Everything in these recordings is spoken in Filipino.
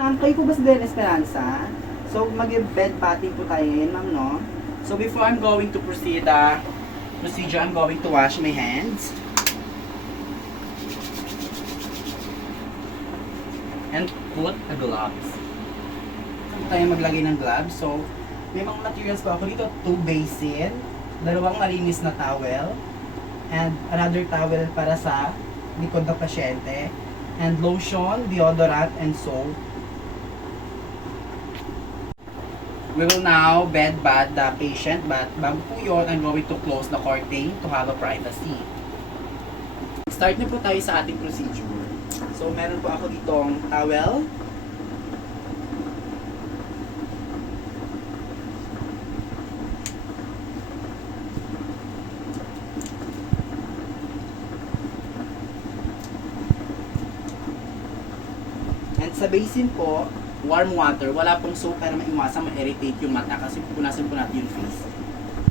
Ma'am, kayo po ba si Del Esperanza? So, mag-bed patting po tayo ngayon, ma'am, no? So, before I'm going to proceed procedure, I'm going to wash my hands. And put the gloves. Saan tayo maglagay ng gloves? So, may mga materials po ako dito. 2 basin, 2 malinis na towel, and another towel para sa likod ng pasyente, and lotion, deodorant, and soap. We will now bed bath the patient, but bago po yun, I'm going to close the curtain to have a privacy. Start na po tayo sa ating procedure. So, meron po ako ditong towel. And sa basin po, warm water. Wala pong soap para maiwasan ma-irritate yung mata kasi pupunasan po natin yung face.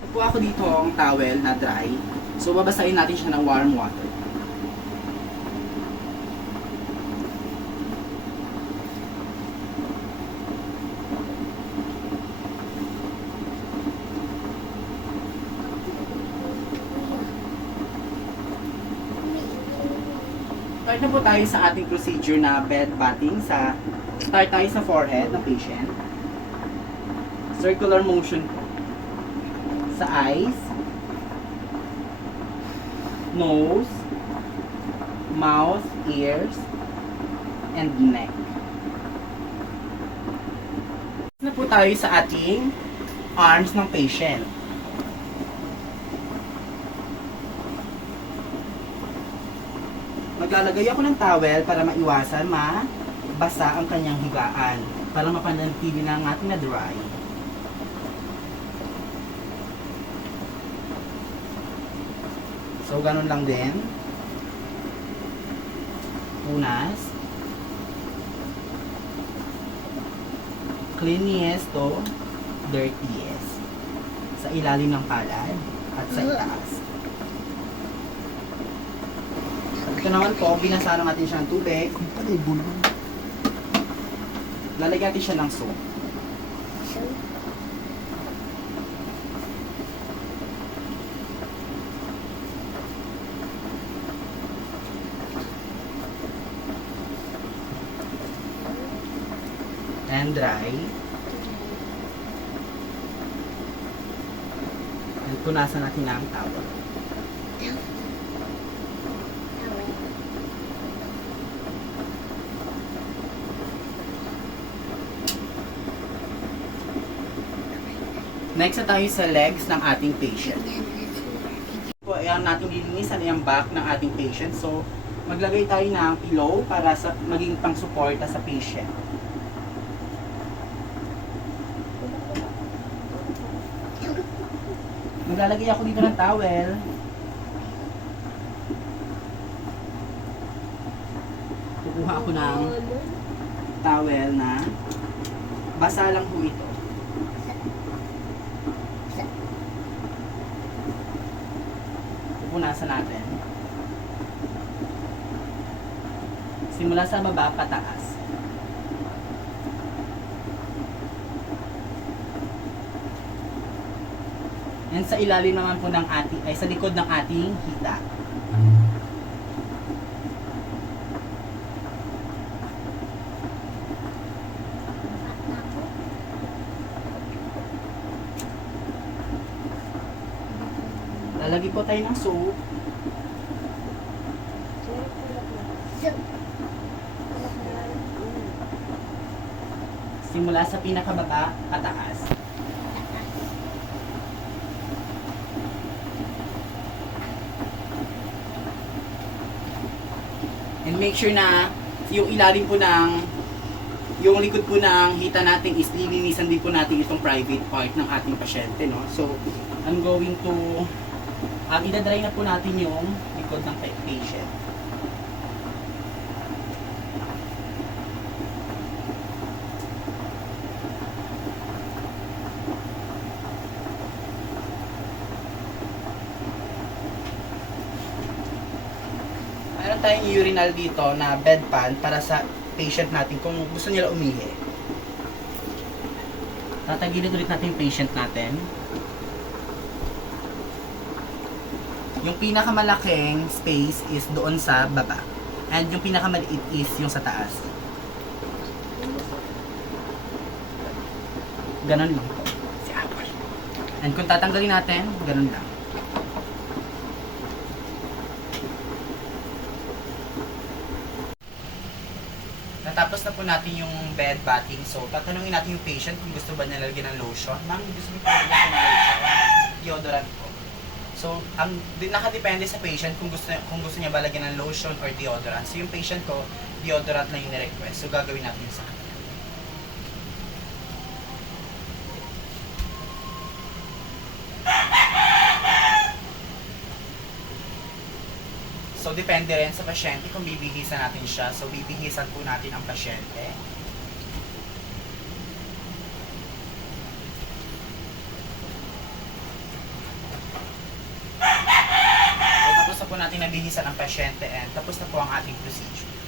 Ito po ako dito ang towel na dry. So, babasahin natin siya ng warm water. Start na po tayo sa ating procedure na bed bathing. Start tayo sa forehead ng patient. Circular motion po. Sa eyes, nose, mouth, ears, and neck. Start na po tayo sa ating arms ng patient. Maglalagay ako ng towel para maiwasan mabasa ang kanyang higaan para mapanatili na ang ating na dry. So, ganun lang din. Punas. Cleanest to dirtiest. Sa ilalim ng palad at sa itaas. Ito naman po, binasaran natin siya ng tubig. Lalagyan natin siya ng soap. And dry. And punasan natin ng towel. Next na tayo sa legs ng ating patient. So, ayan natin lilinisan yung back ng ating patient. So, maglagay tayo ng pillow para sa maging pang-suporta sa patient. Maglalagay ako dito ng towel. Kukuha ako ng towel na basa lang po ito. Pupunasan natin. Simula sa baba pataas. And sa ilalim naman po ng ating, ay sa likod ng ating hita. Lalagay po tayo ng soap. Simula sa pinakababa, pataas. And make sure na yung ilalim po ng, yung likod po ng hita natin is lilinisan din po natin itong private part ng ating pasyente, no? So, I'm going to idadry na po natin yung likod ng patient. Meron tayong urinal dito na bedpan para sa patient natin kung gusto nila umihi. Tatagilid ulit natin yung patient natin. Yung pinakamalaking space is doon sa baba. And yung pinakamaliit is yung sa taas. Ganon lang po. And kung tatanggalin natin, ganon lang. Natapos na po natin yung bed batting. So, tatanungin natin yung patient kung gusto ba niya lalagyan ng lotion. Ma'am, gusto niyo po lalagyan ng lotion? Deodorant po. So, nakadepende sa patient kung gusto niya ba lagyan ng lotion or deodorant. So, yung patient ko, deodorant na yung ni-request. So, gagawin natin yun sa kanya. So, depende rin sa pasyente kung bibihisan natin siya. So, bibihisan po natin ang pasyente. So, tapos na po natin nabihisan ang pasyente and tapos na po ang ating procedure.